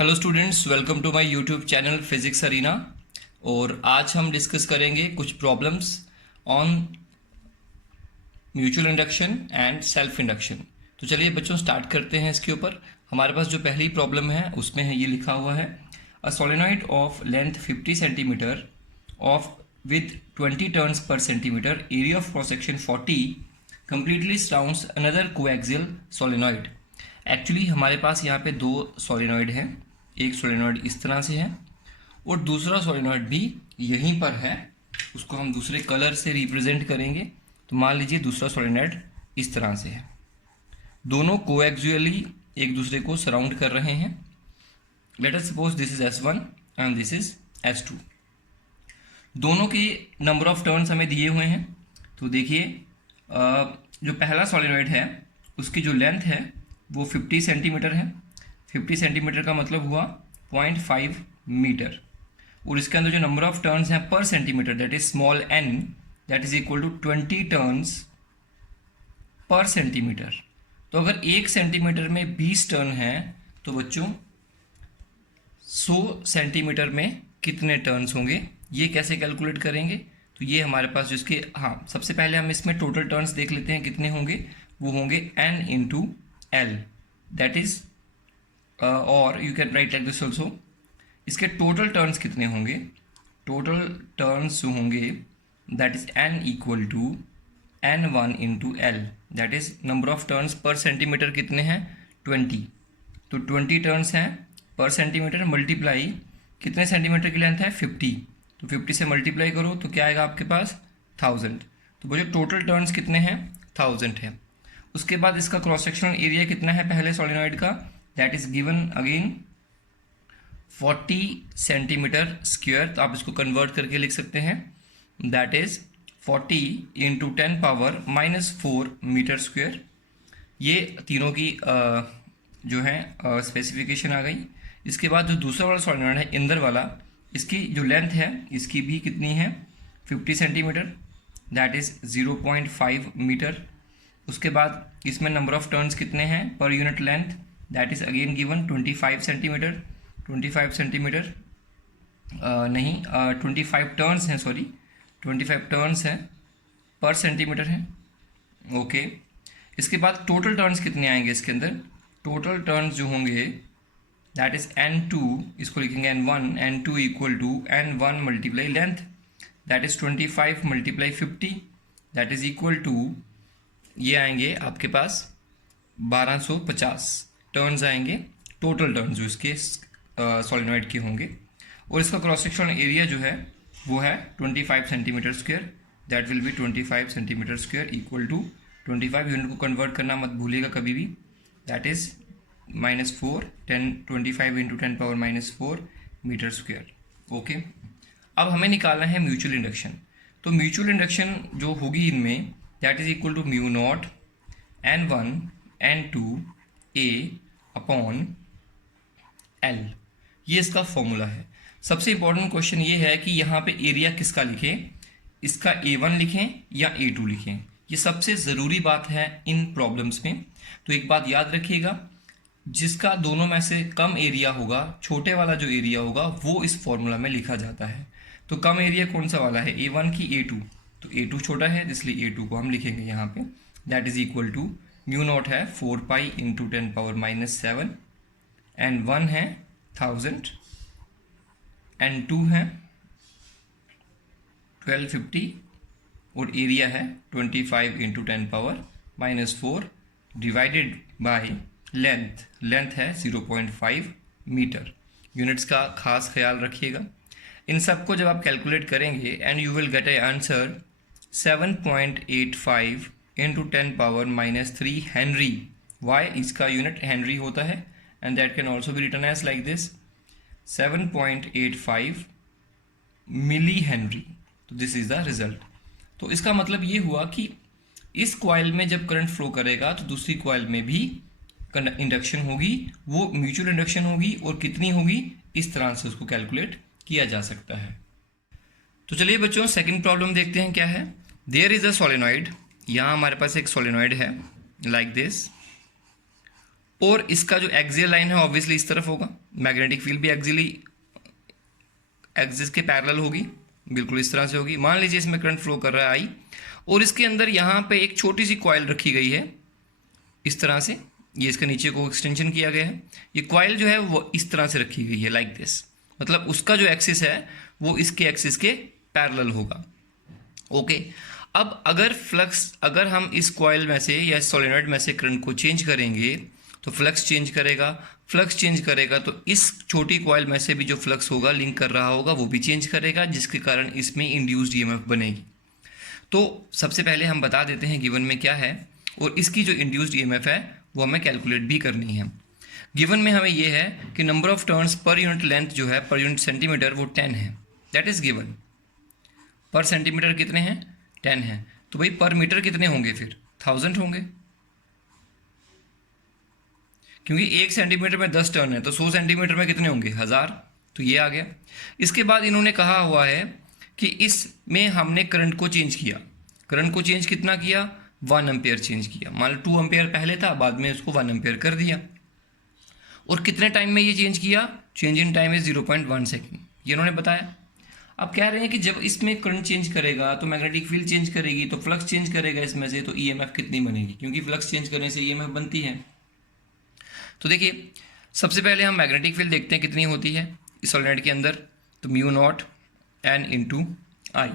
Hello students, welcome to my YouTube channel Physics Arena. और आज हम डिस्कस करेंगे कुछ problems on mutual induction and self induction. तो चलिए बच्चों स्टार्ट करते हैं इसके ऊपर। हमारे पास जो पहली प्रॉब्लम है उसमें है ये लिखा हुआ है, a solenoid of length 50 centimetre of with 20 turns per centimetre, area of cross section 40 completely surrounds another coaxial solenoid। Actually हमारे पास यहाँ पे दो सोलेनॉइड हैं, एक सोलेनॉइड इस तरह से है और दूसरा सोलेनॉइड भी यहीं पर है। उसको हम दूसरे कलर से रिप्रेजेंट करेंगे। तो मान लीजिए दूसरा सोलेनॉइड इस तरह से है, दोनों कोएक्सियली एक दूसरे को सराउंड कर रहे हैं। Late us suppose this is S1 and this is S2। दोनों के नंबर ऑफ टर्न्स हमें दिए हुए हैं। तो देखिए जो पहला सॉलिनॉइड है उसकी जो लेंथ है वो 50 सेंटीमीटर है। 50 सेंटीमीटर का मतलब हुआ 0.5 मीटर। और इसके अंदर जो नंबर ऑफ टर्न्स हैं per centimetre, that is small n, that is equal to 20 turns per centimetre. तो अगर 1 सेंटीमीटर में 20 टर्न है तो बच्चों 100 सेंटीमीटर में कितने टर्न्स होंगे, ये कैसे कैलकुलेट करेंगे? तो ये हमारे पास जिसके सबसे पहले हम इसमें टोटल टर्न्स देख लेते हैं कितने होंगे। वो होंगे n into L, that is और you can write like this also. इसके टोटल टर्न्स कितने होंगे? टोटल टर्न्स जो होंगे that is n equal to n1 into L, that is number of turns per centimetre कितने हैं 20। तो 20 टर्न्स हैं पर सेंटीमीटर, मल्टीप्लाई कितने सेंटीमीटर की लेंथ है 50। तो 50 से मल्टीप्लाई करो तो क्या आएगा आपके पास 1000। तो वो जो टोटल टर्न्स कितने हैं 1000 है। उसके बाद इसका क्रॉस सेक्शनल एरिया कितना है पहले सोलेनॉइड का, that is given again 40 centimetre square. तो आप इसको कन्वर्ट करके लिख सकते हैं, that is 40 into 10 power -4 metre square. ये तीनों की जो है स्पेसिफिकेशन आ गई। इसके बाद जो दूसरा वाला सोलेनॉइड है इंदर वाला, इसकी जो लेंथ है इसकी भी कितनी है 50 सेंटीमीटर, दैट इज़ 0.5 मीटर। उसके बाद इसमें नंबर ऑफ टर्न्स कितने हैं per unit length, that is again given 25 centimetre. 25 centimetre नहीं 25 टर्न्स हैं, सॉरी 25 टर्न्स हैं पर सेंटीमीटर है। ओके इसके बाद टोटल टर्न्स कितने आएंगे इसके अंदर? टोटल टर्न्स जो होंगे दैट इज n2, इसको लिखेंगे n1, n2 equal to n1 multiply length, that is 25 multiply 50, that is equal to ये आएंगे आपके पास 1250 टर्न्स आएंगे, टोटल टर्न्स जो इसके सोलेनॉइड के होंगे। और इसका क्रॉस सेक्शनल एरिया जो है वो है 25 centimetre square, that will be 25 centimetre square equal to 25 unit को कन्वर्ट करना मत भूलिएगा कभी भी, that is -4 25 into 10 power -4 metre square. Okay अब हमें निकालना है म्यूचुअल इंडक्शन। तो म्यूचुअल इंडक्शन जो होगी इनमें that is equal to mu naught n1 n2 a upon l। ये इसका फॉर्मूला है। सबसे इंपॉर्टेंट क्वेश्चन ये है कि यहाँ पे एरिया किसका लिखें, इसका a1 लिखें या a2 लिखें। ये सबसे ज़रूरी बात है इन प्रॉब्लम्स में। तो एक बात याद रखिएगा, जिसका दोनों में से कम एरिया होगा, छोटे वाला जो एरिया होगा वो इस फॉर्मूला में लिखा जाता है। तो कम एरिया कौन सा वाला है, A1 की A2? तो A2 छोटा है इसलिए A2 को हम लिखेंगे यहाँ पे, that is equal to mu naught है 4 पाई इंटू 10 पावर -7 एंड 1 है 1000 एंड 2 है 1250 और एरिया है 25 into 10 power -4 divided by length है 0.5 मीटर। यूनिट्स का खास ख्याल रखिएगा। इन सब को जब आप कैलकुलेट करेंगे and you will get a answer 7.85 into 10 power -3 henry. Why? इसका यूनिट हेनरी होता है and that can also be written as like this 7.85 millihenry. तो दिस इज द रिजल्ट। तो इसका मतलब ये हुआ कि इस कॉइल में जब करंट फ्लो करेगा तो दूसरी कॉइल में भी इंडक्शन होगी, वो म्यूचुअल इंडक्शन होगी। और कितनी होगी, इस तरह से उसको कैलकुलेट किया जा सकता है। तो चलिए बच्चों सेकंड प्रॉब्लम देखते हैं क्या है। देयर इज अ सोलेनॉइड, यहाँ हमारे पास एक सोलेनॉइड है लाइक दिस और इसका जो एक्सियल लाइन है ऑब्वियसली इस तरफ होगा, मैग्नेटिक फील्ड भी एक्सिस के पैरेलल होगी, बिल्कुल इस तरह से होगी। मान लीजिए इसमें करंट फ्लो कर रहा है आई, और इसके अंदर यहाँ पे एक छोटी सी कॉइल रखी गई है इस तरह से, ये इसके नीचे को एक्सटेंशन किया गया है। ये कॉइल जो है वो इस तरह से रखी गई है लाइक दिस, मतलब उसका जो एक्सिस है वो इसके एक्सिस के पैरेलल होगा। ओके, अब अगर हम इस कॉइल में से या सोलेनॉइड में से करंट को चेंज करेंगे तो फ्लक्स चेंज करेगा तो इस छोटी कॉइल में से भी जो फ्लक्स होगा, लिंक कर रहा होगा, वो भी चेंज करेगा, जिसके कारण इसमें इंड्यूस्ड ईएमएफ बनेगी। तो सबसे पहले हम बता देते हैं गिवन में क्या है, और इसकी जो इंड्यूस्ड ईएमएफ है वो हमें कैलकुलेट भी करनी है। गिवन में हमें ये है कि number of turns per unit length जो है पर यूनिट सेंटीमीटर वो 10 है, दैट इज गिवन। पर सेंटीमीटर कितने हैं? 10 है। तो भाई पर मीटर कितने होंगे फिर? 1000 होंगे, क्योंकि 1 सेंटीमीटर में 10 टर्न है, तो 100 सेंटीमीटर में कितने होंगे? 1000। तो ये आ गया। इसके बाद इन्होंने कहा हुआ है कि इसमें हमने करंट को चेंज किया। करंट को चेंज कितना किया? 1 एम्पेयर चेंज किया। मान लो 2 एम्पेयर पहले था, बाद में उसको 1 एम्पेयर कर दिया। और कितने टाइम में ये चेंज किया? Change in time is 0.1 second, ये इन्होंने बताया। अब कह रहे हैं कि जब इसमें करंट चेंज करेगा तो मैग्नेटिक फील्ड चेंज करेगी, तो फ्लक्स चेंज करेगा इसमें से, तो ईएमएफ कितनी बनेगी? क्योंकि फ्लक्स चेंज करने से ईएमएफ बनती है। तो देखिए, सबसे पहले हम मैग्नेटिक फील्ड देखते हैं कितनी होती है इस सॉलिनॉइड के अंदर, तो mu naught N into I.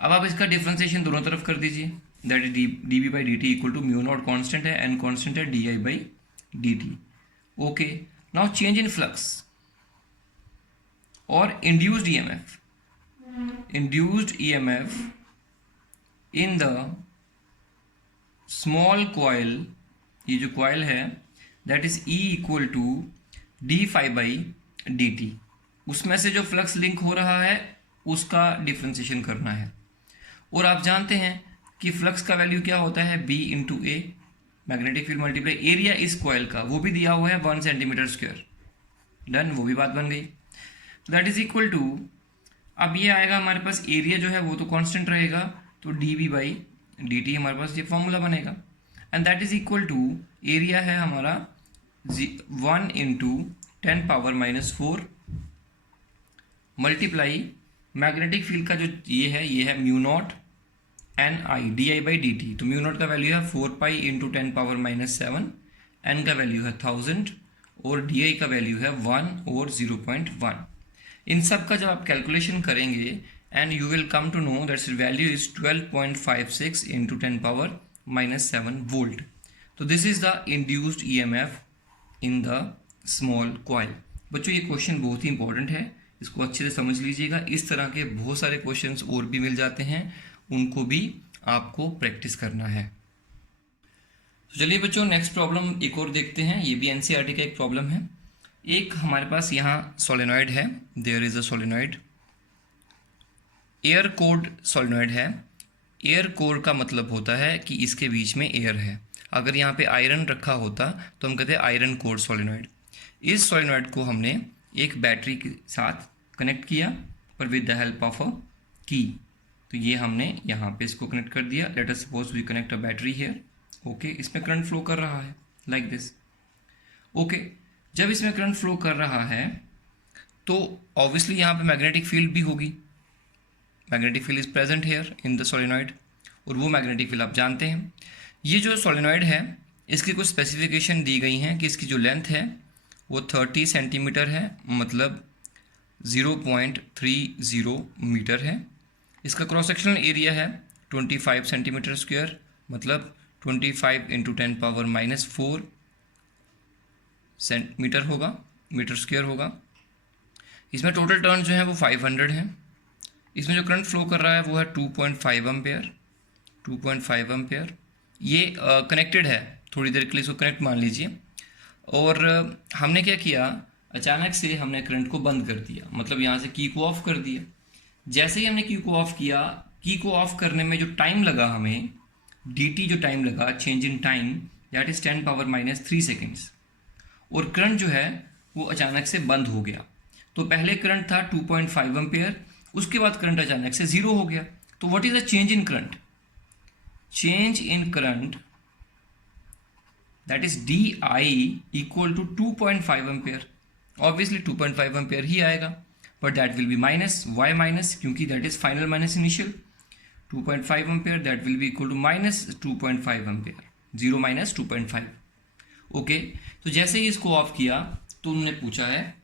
अब आप इसका डिफ्रेंसिएशन दोनों तरफ कर दीजिए, that is D B by D T equal to mu naught constant है, एन कॉन्स्टेंट है, D I by D T. Okay, now change in flux और induced EMF. Induced EMF in the small coil, ये जो coil है that is E equal to D phi by D T. उसमें से जो flux link हो रहा है उसका डिफ्रेंसिएशन करना है। और आप जानते हैं कि फ्लक्स का वैल्यू क्या होता है? बी इंटू ए, मैग्नेटिक फील्ड मल्टीप्लाई एरिया इस कॉइल का, वो भी दिया हुआ है 1 सेंटीमीटर स्क्वायर। डन, वो भी बात बन गई। दैट इज इक्वल टू, अब ये आएगा हमारे पास एरिया जो है वो तो कांस्टेंट रहेगा, तो d B by D t हमारे पास ये फॉर्मूला बनेगा। And that is equal to, area है हमारा 1 into 10 power minus 4 multiply magnetic field का जो ये है mu naught n i d I by D t. तो म्यू नॉट का वैल्यू है 4 पाई इंटू 10 पावर माइनस 7, एन का वैल्यू है 1000 और डी आई का वैल्यू है 1 और 0.1। इन सब का जब आप कैलकुलेशन करेंगे and you will come to know that's value is 12.56 into 10 power minus 7 volt. तो this is the induced EMF in the small coil. बच्चों, ये क्वेश्चन बहुत ही इंपॉर्टेंट है, इसको अच्छे से समझ लीजिएगा। इस तरह के बहुत सारे क्वेश्चंस और भी मिल जाते हैं, उनको भी आपको प्रैक्टिस करना है। तो चलिए बच्चों, नेक्स्ट प्रॉब्लम एक और देखते हैं। ये भी एनसीईआरटी का एक प्रॉब्लम है। एक हमारे पास यहाँ सोलेनॉइड है, there is a solenoid, air cored solenoid है। एयर कोर का मतलब होता है कि इसके बीच में एयर है। अगर यहाँ पे आयरन रखा होता तो हम कहते हैं आयरन कोर सोलेनॉइड। इस सोलेनॉइड को हमने एक बैटरी के साथ कनेक्ट किया, पर with the help of a की। तो ये हमने यहाँ पे इसको कनेक्ट कर दिया। Let us suppose we connect a battery here. Okay, इसमें करंट फ्लो कर रहा है लाइक दिस। ओके, जब इसमें करंट फ्लो कर रहा है तो ऑब्वियसली यहाँ पे मैग्नेटिक फील्ड भी होगी। Magnetic field is present here in the solenoid, और वो मैग्नेटिक फील्ड आप जानते हैं। ये जो सोलेनॉइड है इसकी कुछ स्पेसिफिकेशन दी गई हैं कि इसकी जो लेंथ है वो 30 सेंटीमीटर है, मतलब 0.30 मीटर है। इसका क्रॉस सेक्शनल एरिया है 25 सेंटीमीटर स्क्वायर, मतलब 25 इंटू 10 पावर माइनस 4 सेंटीमीटर होगा, मीटर स्क्वायर होगा। इसमें टोटल टर्न जो है वो 500 है। इसमें जो करंट फ्लो कर रहा है वो है 2.5 एम्पेयर। 2.5 एम्पेयर ये कनेक्टेड है, थोड़ी देर के लिए इसको कनेक्ट मान लीजिए। और हमने क्या किया, अचानक से हमने करंट को बंद कर दिया, मतलब यहाँ से की को ऑफ कर दिया। जैसे ही हमने की को ऑफ किया, की को ऑफ करने में जो टाइम लगा हमें, dt जो टाइम लगा, change in time, that is 10 power minus 3 seconds. और करंट जो है वो अचानक से बंद हो गया। तो पहले करंट था 2.5 एम्पेयर, उसके बाद करंट अचानक से 0 हो गया। तो what is the change in current? Change in current that is D I equal to 2.5 ampere. Obviously 2.5 ampere ही आएगा, but that will be minus, why minus, क्योंकि that is final minus initial. 2.5 ampere that will be equal to minus 2.5 ampere, 0 minus 2.5। Okay, तो जैसे ही इसको of किया तो उन्होंने पूछा है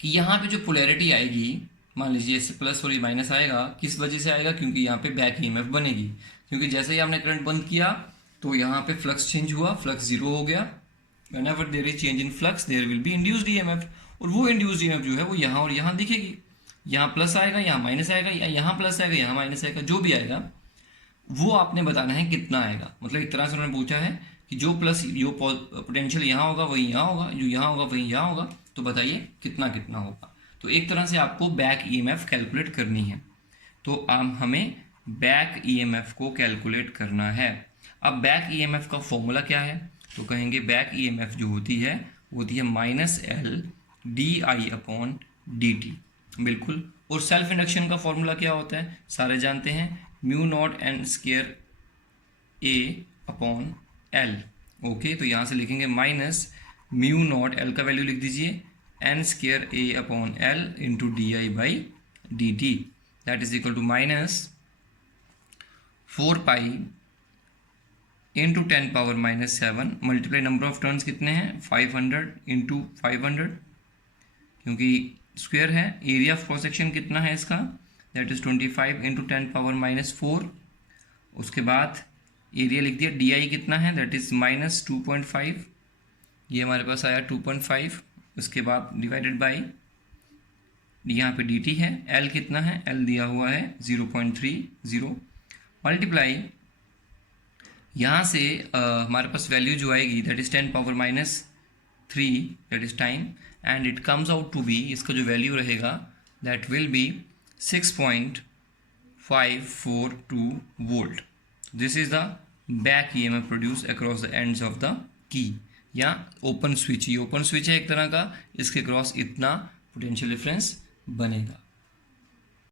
कि यहाँ पे जो पोलैरिटी आएगी, मान लीजिए इससे प्लस और ये माइनस आएगा, किस वजह से आएगा, क्योंकि यहाँ पे बैक ईएमएफ बनेगी। क्योंकि जैसे ही आपने करंट बंद किया तो यहाँ पे फ्लक्स चेंज हुआ, फ्लक्स जीरो हो गया। Whenever there is change in flux there will be induced EMF, और वो इंड्यूस्ड ईएमएफ जो है वो यहाँ और यहाँ दिखेगी। यहाँ प्लस आएगा, यहाँ माइनस आएगा, या यहाँ प्लस आएगा, यहाँ माइनस आएगा, जो भी आएगा वो आपने बताना है कितना आएगा। मतलब एक तरह से उन्होंने पूछा है कि जो प्लस जो पोटेंशियल यहाँ होगा वही यहाँ होगा, जो यहाँ होगा वही यहाँ होगा, तो बताइए कितना कितना होगा। तो एक तरह से आपको बैक ईएमएफ कैलकुलेट करनी है। तो हमें बैक ईएमएफ को कैलकुलेट करना है। अब बैक ईएमएफ का फॉर्मूला क्या है, तो कहेंगे बैक ईएमएफ जो होती है minus L D I upon D T. बिल्कुल। और सेल्फ इंडक्शन का फॉर्मूला क्या होता है, सारे जानते हैं, mu naught n square a upon l. Okay, तो यहाँ से लिखेंगे माइनस म्यू नॉट, एल का वैल्यू लिख दीजिए, n square a upon l into d I by D t, that is equal to minus 4 pi into 10 power minus 7 multiply number of turns कितने हैं 500 into 500, क्योंकि स्क्वायर है। Area of cross section कितना है इसका, that is 25 into 10 power minus 4। उसके बाद area लिख दिया, डी आई कितना है, दैट इज माइनस 2.5, ये हमारे पास आया 2.5। उसके बाद डिवाइडेड बाई यहाँ पे डी टी है, एल कितना है, एल दिया हुआ है 0.30, मल्टीप्लाई यहाँ से हमारे पास वैल्यू जो आएगी that is 10 power minus 3, that is time, and it comes out to be, इसका जो वैल्यू रहेगा that will be 6.542 volt. This is the back EMF produce across the ends of the key, या open switch. ये open switch है एक तरह का, इसके क्रॉस इतना पोटेंशियल डिफरेंस बनेगा।